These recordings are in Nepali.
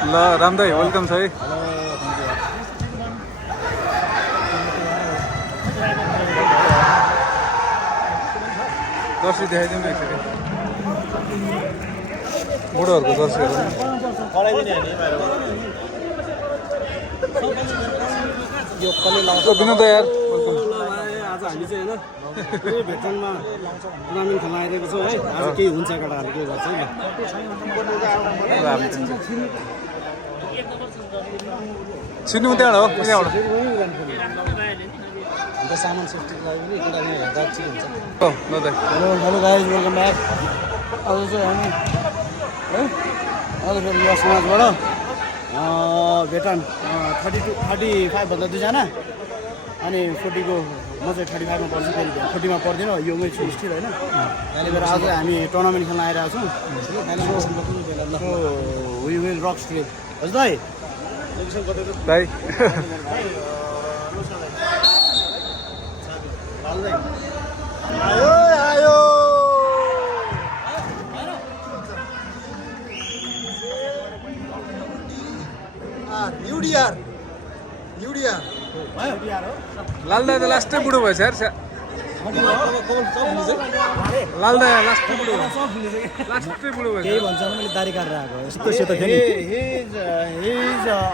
ल राम दाई वेलकम छ है जर्सी देखाइदिउँ न एकचोटि बुढोहरूको जर्सीहरू विनोद यार आज हामी चाहिँ होइन पुरै भेटनमा टुर्नामेन्ट खेल्न आइरहेको छौँ है आज केही हुन्छ केटाहरू केही गर्छ नि छिर्नु त्यहाँबाट हो त्यहाँबाट अन्त सामान सेफ्टीको लागि पनि केटा हेर्दा ठिक हुन्छ ल दाइ हेलो गाइज वेलकम ब्याक आज चाहिँ हामी है आज फेरि यो समाजबाट भेटन 35भन्दा दुईजना अनि 40को म चाहिँ 35मा पर्छु फेरि 40मा पर्दिनँ यो मै छु स्टिल होइन त्यहाँनिर आज हामी टुर्नामेन्ट खेल्न आइरहेको छौँ त्यहाँनिर वी विल रक स्ट्रेट हजुर दाइ दाइ आयो आयो न्युडियर लाल दाई त लास्टै बुढो भएछ यार लाल दाई लास्टै बुढो भएछ लास्टै बुढो भएछ केही भन्छ मैले दारी काटेर आएको यस्तो सेतो थियो नि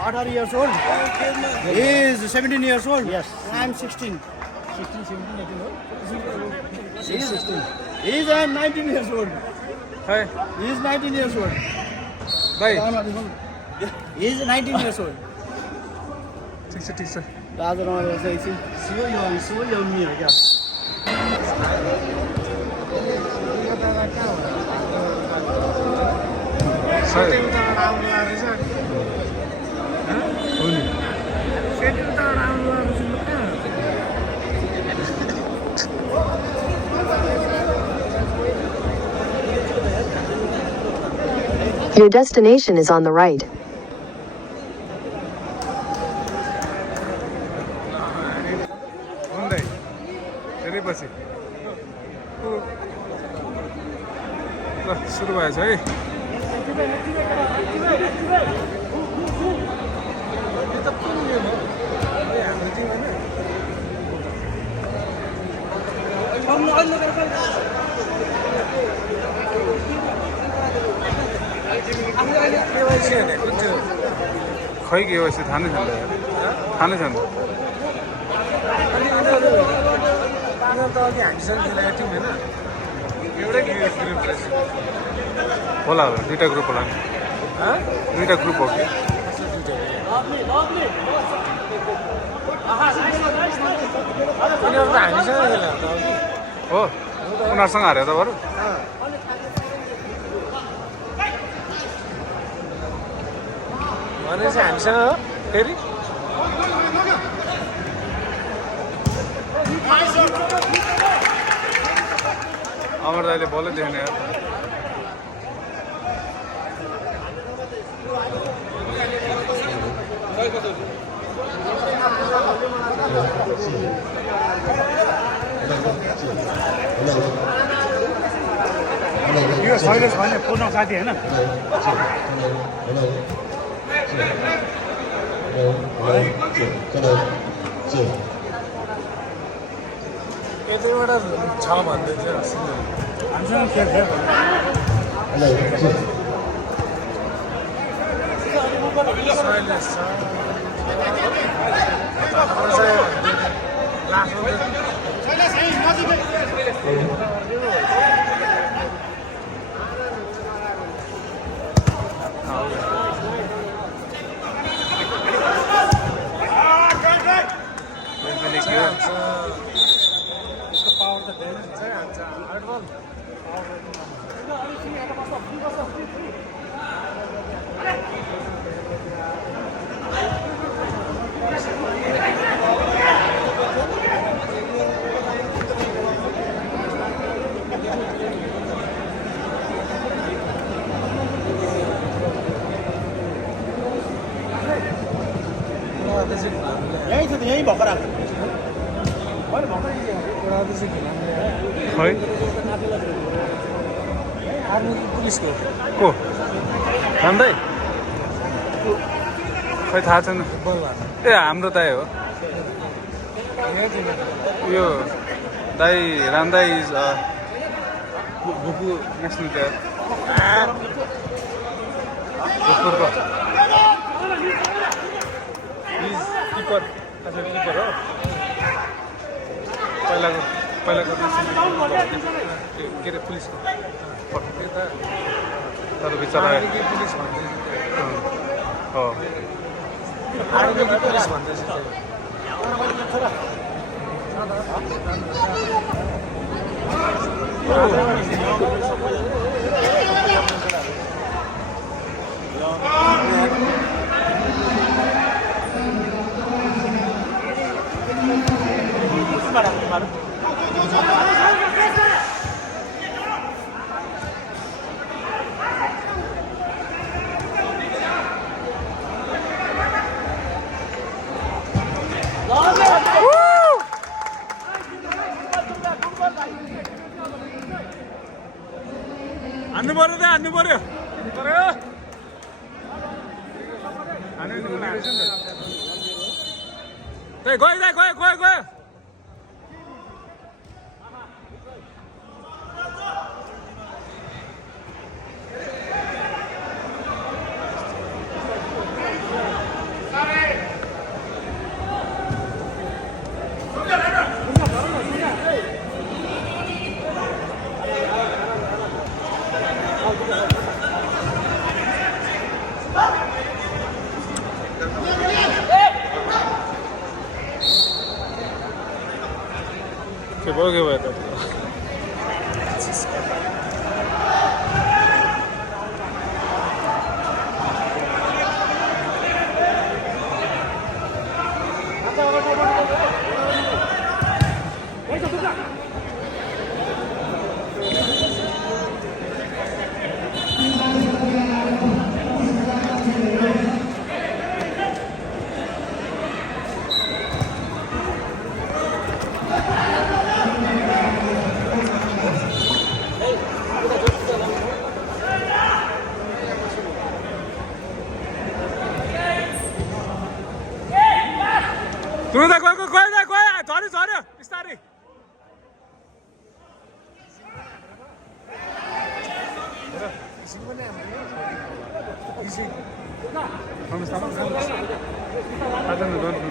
18 years old he is 17 years old yes I am 16 17 18 हो he is 19 years old है he is 19 years old दाइ he is 19 years old ठिक छ आज रमाइलो चाहिँ सो यम्मी हो क्या Your destination is on the right. पछि ल सुरु भएछ है खै के भएपछि थाहा नै छैन त अघि हामीसँग खेलेको टिम होइन एउटै ग्रुप होला दुईवटा ग्रुप होला नि दुईवटा ग्रुप हो कि हामीसँग खेलेको हो उनीहरूसँग हार्यो त बरु भनेपछि हामीसँग हो फेरि अमर दाइले बलै देखेन यार यो शैलेश भन्ने पूर्ण साथी होइन यतैबाट छ भन्दै थियो हामीसँग खेल्थ्यो शैलेश यही छ त यही भर्खर आएको है आर्मी पुलिसको को राम्रै खै थाहा छैन ए हाम्रो दाई हो यो दाई राम दाई इज भुपु नेसनल प्लेयर भोजपुरको इज किपर किपर हो पहिलाको के अरे पुलिसको तर बिचरा पुलिस हो पुलिस भन्दैछ हान्नु पर्यो गयो के भयो त गयो झऱ्यो बिस्तारै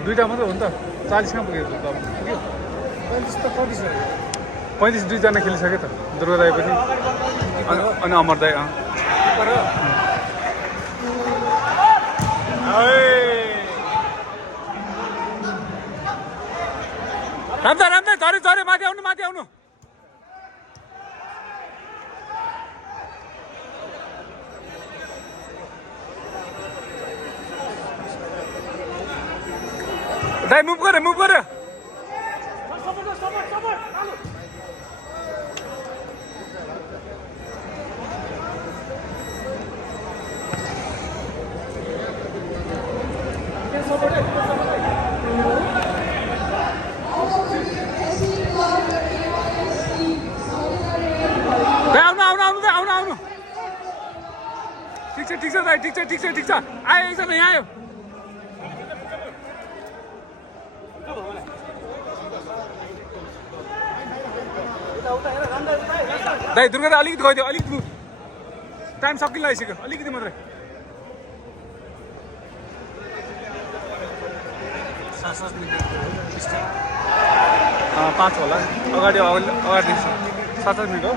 दुईटा मात्रै हो नि त 40 कहाँ पुगेको पुग्यो 35 दुईजना खेलिसक्यो त दुर्गा दाई पनि अनि अमर दाई राम्दै झऱ्यो माथि आउनु दाई मुभ गर्यो आउनु ठिक छ दाई ठिक छ आयो एकजना यहाँ आयो दाई दुर्गा दाई अलिकति गइदियो अलिकति टाइम सकिन लागिसक्यो अलिकति मात्रै 5 होला अगाडि 7 मिनट हो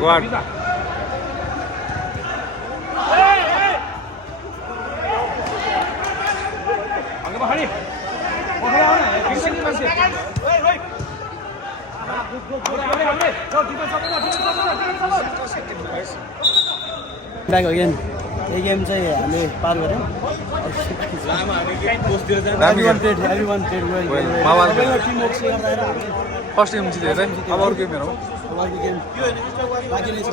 Guard. Back again. यो गेम चाहिँ हामीले पार गऱ्यौँ everyone played well. Teamwork से गर्दा फर्स्ट गेम जितेर अब अरू गेम हेरौँ अगाडि गेम बाँकी नै छ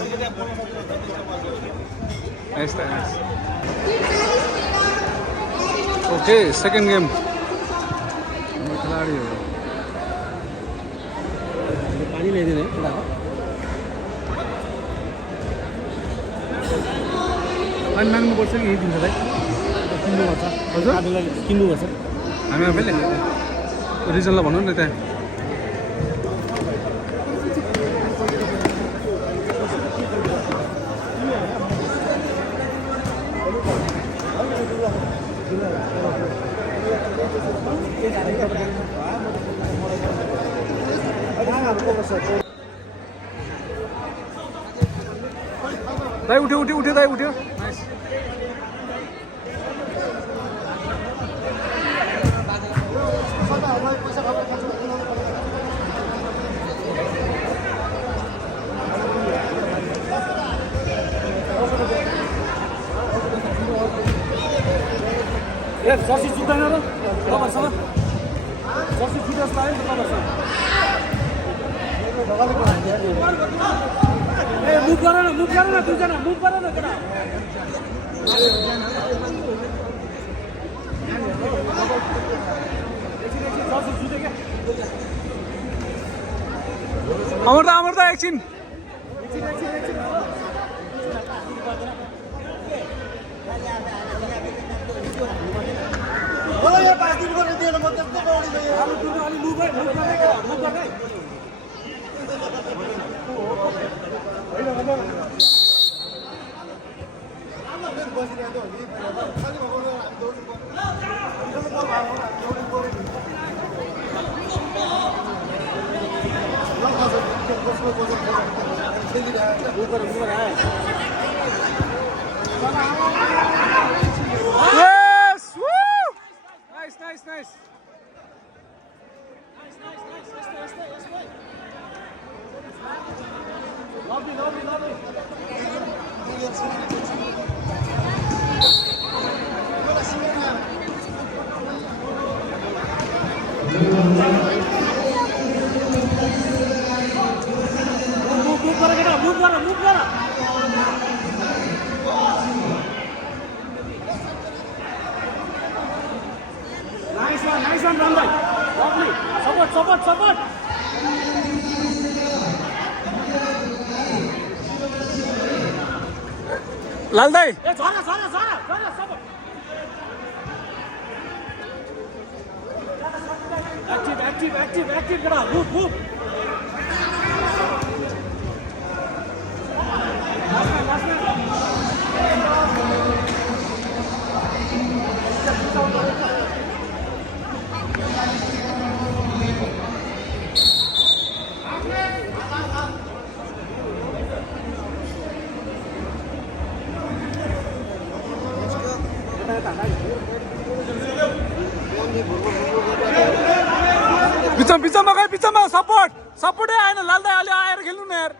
nice nice okay second game खेलाडी हो पानी ल्याइदिने केटा हो पानी माग्नुपर्छ कि यही दिन्छ भाइ किन्नुपर्छ हजुर किन्नुपर्छ हामी आफैले रिजनलाई भनौँ न त्यहाँ दाइ उठ्यो उठ्यो उठ्यो दाइ उठ्यो नाइस ए जर्सी छुट्दैन र तपाईँसँग जर्सी छुट्यास लाग्यो नि त तपाईँसँग ए मुभ गर न दुईजना मुभ गर न केटा जर्सी छुट्यो क्या अमर्दा एकछिन Yes! Woo! Nice. Lovely. Move गर Nice one, Rambai. Lovely. Support. लाल दाइ ए झरा support. Active केटा move. बिचमा सपोर्टै आएन लाल दाइ अलि आएर खेल्नु न यार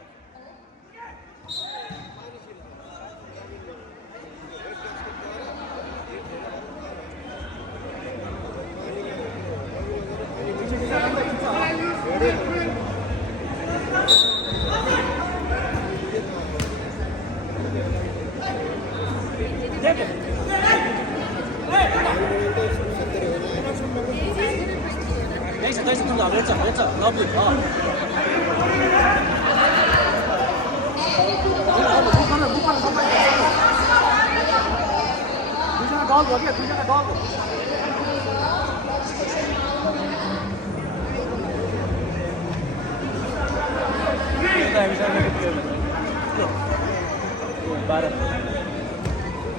That's lovely.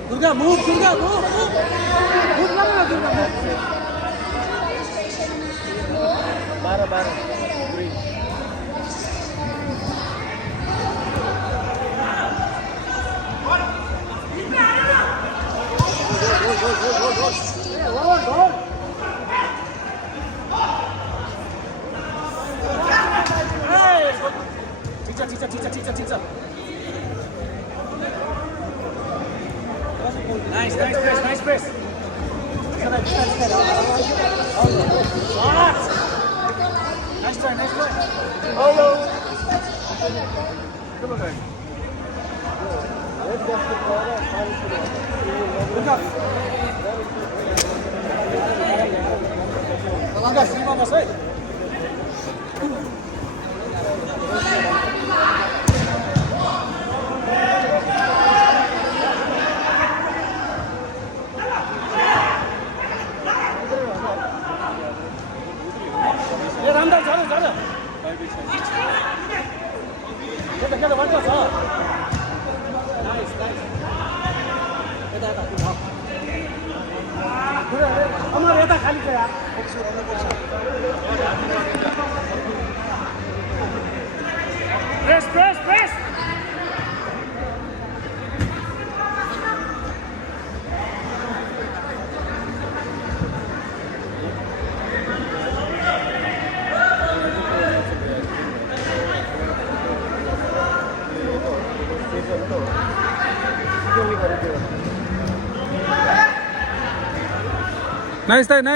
Durga, move. Bara. ठिक छ nice press Nice try. Hello. Come on, guys. Look up. Vamos, hey. Ramdas झालं केलं वाटलं आम्हाला येता खाली काय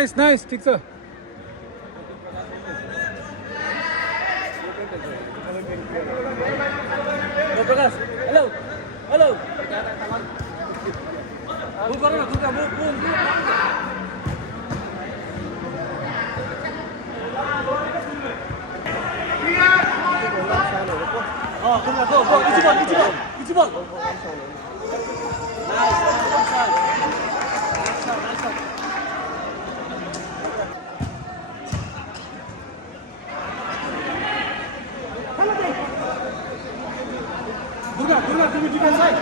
प्रेस नाइस ठिक छ प्रकाश हेलो मुभ गर न Durga move Easy ball. Durga, to the defense side.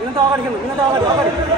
Minta agadi.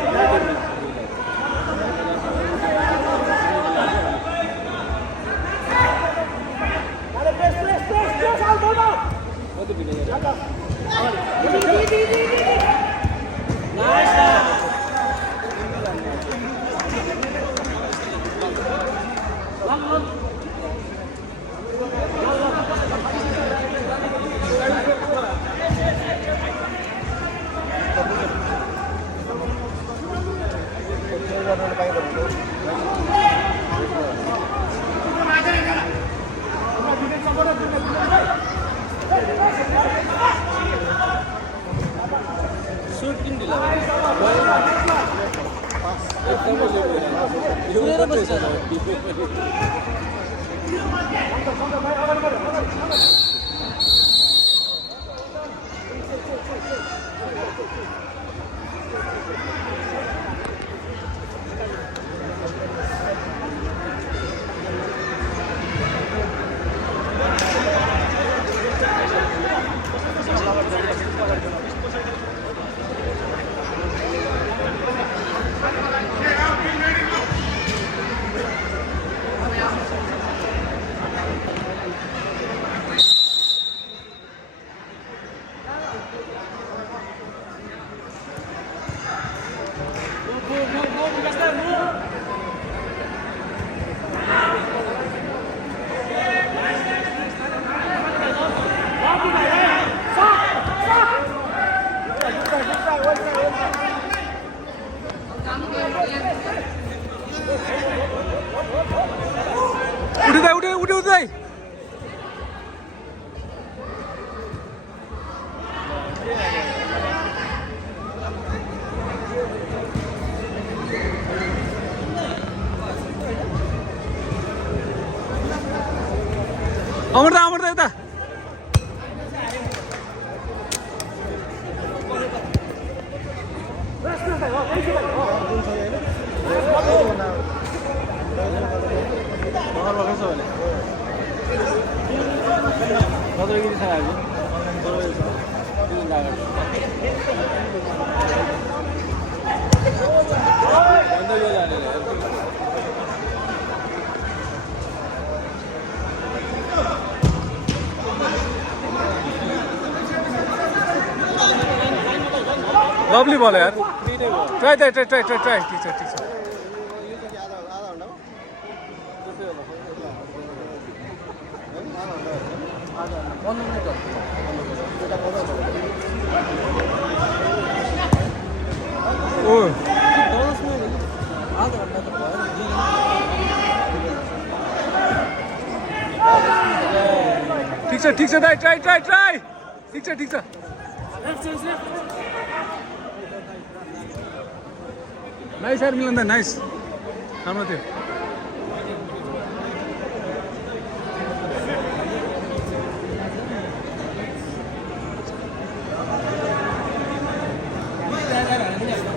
उठ्दै अमर्दा यता Lovely ball, yaar. Try. ठीक छ ओ ठिक छ दाइ ट्राई ट्राई ट्राई ठिक छ नाइस यार मिलन दा नाइस राम्रो थियो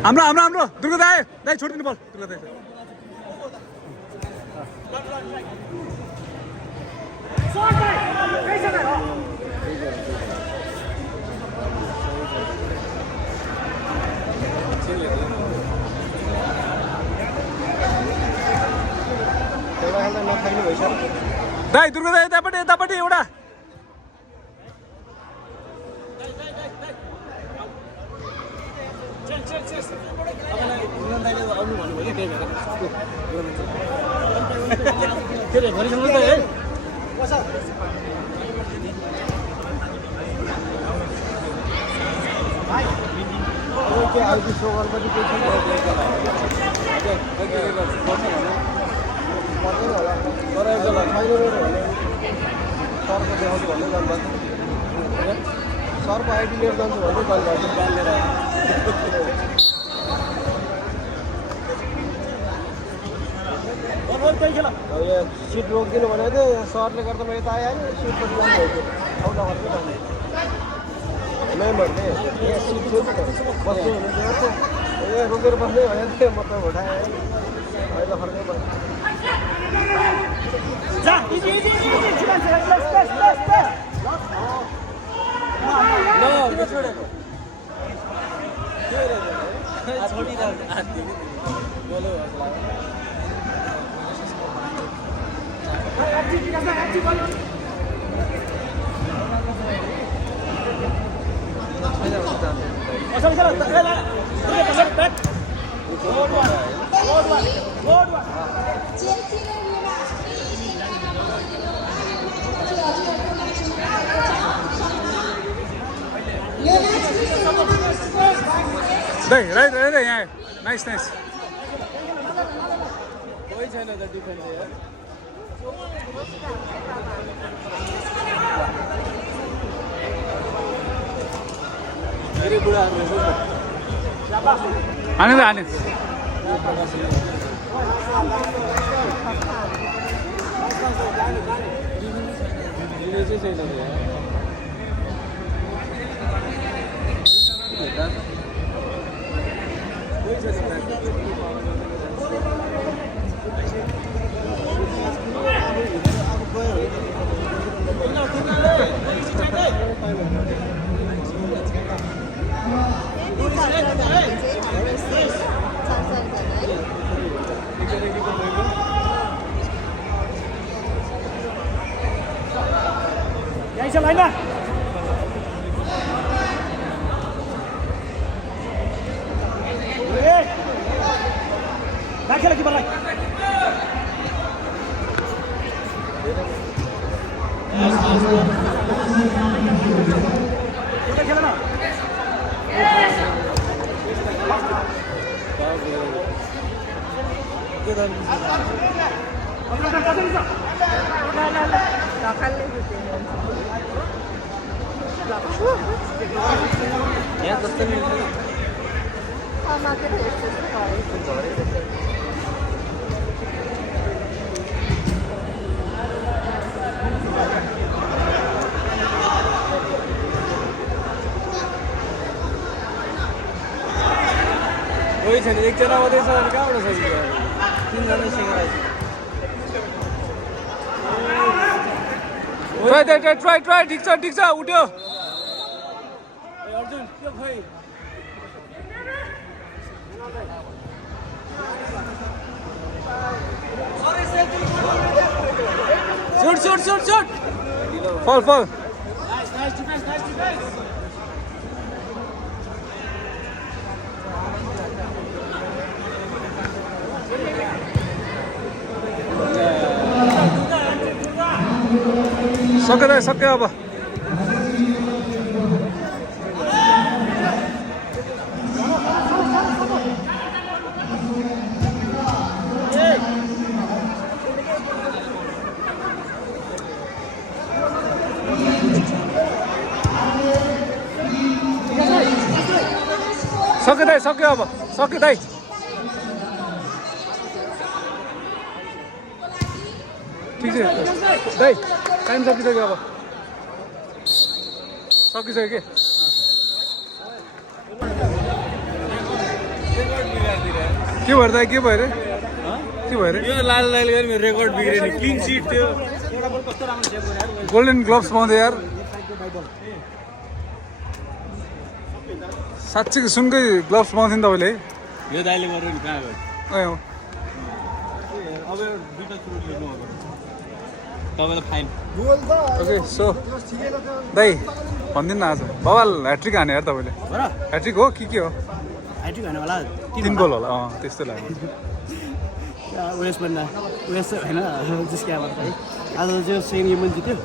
हाम्रो दुर्गा दाइ छोडिदिनु बल दुर्गा दाइ दाइ दुर्गा दाइ यतापट्टि एउटा सरको आइडी लिएर जान्छु भन्दै सिट रोकिदिनु भनेको थियो सरले गर्दा म यता आइहालेँ सिटपट्टि जानुभएको थियो म्यामहरूले यहाँ सिट बस्नु हुनुहुन्थ्यो यहाँ रोकेर बस्ने भनेको थियो म त उठाएँ अहिले फर्कै राइट यहाँ नाइस कोही छैन त डिफेन्स धेरै बुढाहरू हाने कोही छैन एकजना मात्रै छ भने कहाँबाट सकिन्छ तीनजना सिंगल ट्राई ठिक छ उठ्यो अर्जुन के खोइ शॉट फॉल नाइस डिफेंस सक्यो अब सक्यो अब सक्यो दाइ ठिक छ दाइ टाइम सकिसक्यो अब सकिसक्यो के भयो दाइ के भयो अरे यो लाल लाल गरी मेरो रेकर्ड बिग्रियो नि क्लिन सिट थियो गोल्डन ग्लोभ्स पाउँदै यार साँच्चीको सुनकै ग्लोभ्स पाउँथ्यो नि तपाईँले यो दाइले गर्यो नि कहाँ गयो अब दुईटा सुरु लिनु अब तपाईँलाई फाइन ओके सो दाइ भनिदिनु न आज बवाल ह्याट्रिक हाने यार तपाईँले ह्याट्रिक हो के हो आइटी भने होला 3 गोल होला त्यस्तो लाग्यो उयस भन्दा उयस होइन जिस्के अब है आज चाहिँ सेकेन्ड गेम पनि जित्यो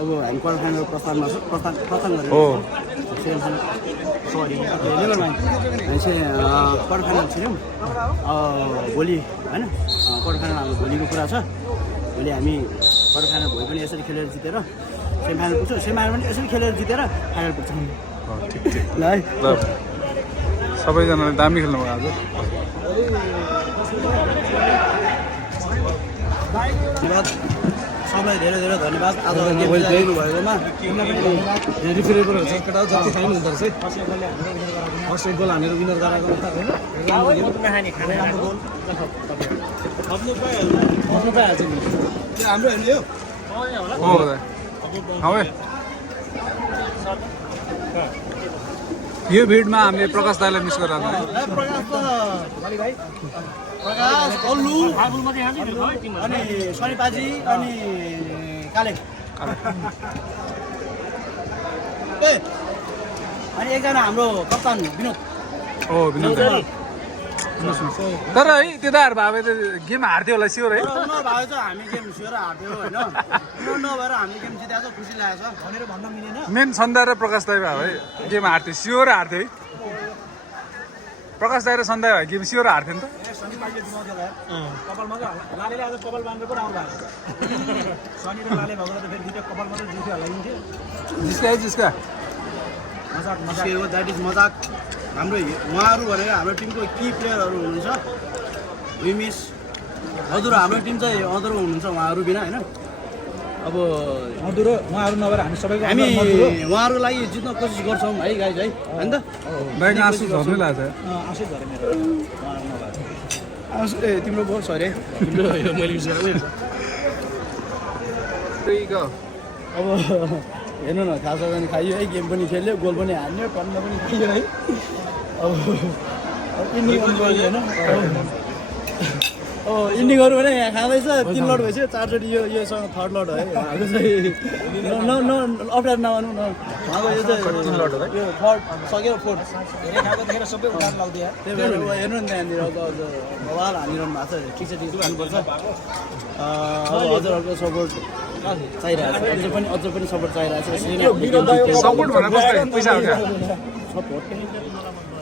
अब हामी क्वार्टर फाइनल प्रस्थान गरेर हो सेकेन्ड फाइनल सरी लेभल हामी चाहिँ क्वार्टर फाइनल छिर्यौँ भोलि होइन क्वार्टर फाइनल हाम्रो भोलिको कुरा छ भोलि हामी क्वार्टर फाइनल भोलि पनि यसरी खेलेर जितेर सेमी फाइनल पुग्छौँ सेमी फाइनल पनि यसरी खेलेर जितेर फाइनल पुग्छौँ ठिक ल है ल सबैजनाले दामी खेल्नुभयो आज धन्यवाद सबलाई धेरै धेरै धन्यवाद आज गेम खेल्नु भएकोमा रिफ्रेबरहरू छ केटा जति फाइन हुँदो रहेछ फर्स्ट गोल हानेर विनर गराएको हाम्रो हेर्नु यो हो दाइ यो भिडमा हामीले प्रकाश दाइलाई मिस गरेर प्रकाश अल्लु अनि सनी पाजी अनि काले अनि एकजना हाम्रो कप्तान विनोद हो विनोद तर है त्यो दाइहरू भए त गेम हार्थ्यो होला स्योर है उनीहरू भए चाहिँ हामी गेम सिएर हार्थ्यो होइन उनीहरू नभएर हामीले गेम जिताएको छ खुसी लागेको छ भनेर भन्न मिलेन मेन सन्ध्या र प्रकाश दाइ भए है गेम हार्थ्यो स्योर हार्थ्यो है प्रकाश दाइ र सन्ध्या भए गेम स्योर हार्थ्यो नि त कपाल मात्रै लालेले आज कपाल बाँधेर पो आउँदा शनि र लाले भएको त फेरि दुईवटा कपाल मात्रै जित्यो होला हुन्थ्यो जिस्का मजाक द्याट इज मजाक हाम्रो उहाँहरू भनेको हाम्रो टिमको की प्लेयरहरू हुनुहुन्छ वी मिस हजुर हाम्रो टिम चाहिँ अधुरो हुनुहुन्छ उहाँहरू बिना होइन अब अधुरो उहाँहरू नभएर हामी सबैको हामी उहाँहरूको लागि जित्न कोसिस गर्छौँ है गाइज है होइन त दाइको आँसु झर्नै लाग्छ आँसु झऱ्यो मेरो आँसु ए तिम्रो गोल सरी तिम्रो मैले युज गरेको अब हेर्नु न खासा पनि खाइयो है गेम पनि खेल्यो गोल पनि हान्यो टन्न पनि खाइयो है अब इन्डिङ होइन इन्डिङहरू पनि यहाँ खाँदैछ 3 लट भइसक्यो 4 चोटि योसँग थर्ड लट है उहाँको चाहिँ अप्ठ्यारो नमान्नु न उहाँको यो चाहिँ यो थर्ड सक्यो फोर्थ धेरै खाएको देखेर सबै उडान लाउँदियो त्यही भएर हेर्नु नि त्यहाँनिर अब बवाल हानिरहनु भएको छ ठिक छ खानुपर्छ हजुरहरूको सपोर्ट चाहिरहेको छ अझ पनि सपोर्ट चाहिरहेको छ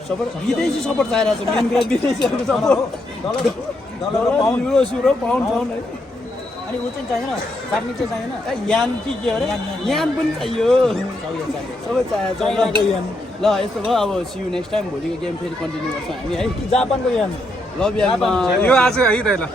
सपोर्ट विदेशी सपोर्ट चाहिरहेको छ मेन कुरा विदेशीहरूको सपोर्ट पाउन्ड युरो सुरो पाउन्ड है अनि ऊ चाहिँ चाहिएन चाट्नी चाहिँ चाहिएन यान के अरे यान पनि चाहियो सबै चाहिएको यान ल यस्तो भयो अब सी यु नेक्स्ट टाइम भोलिको गेम फेरि कन्टिन्यू गर्छौँ हामी है जापानको यान लभ यान यो आज है दाइ ल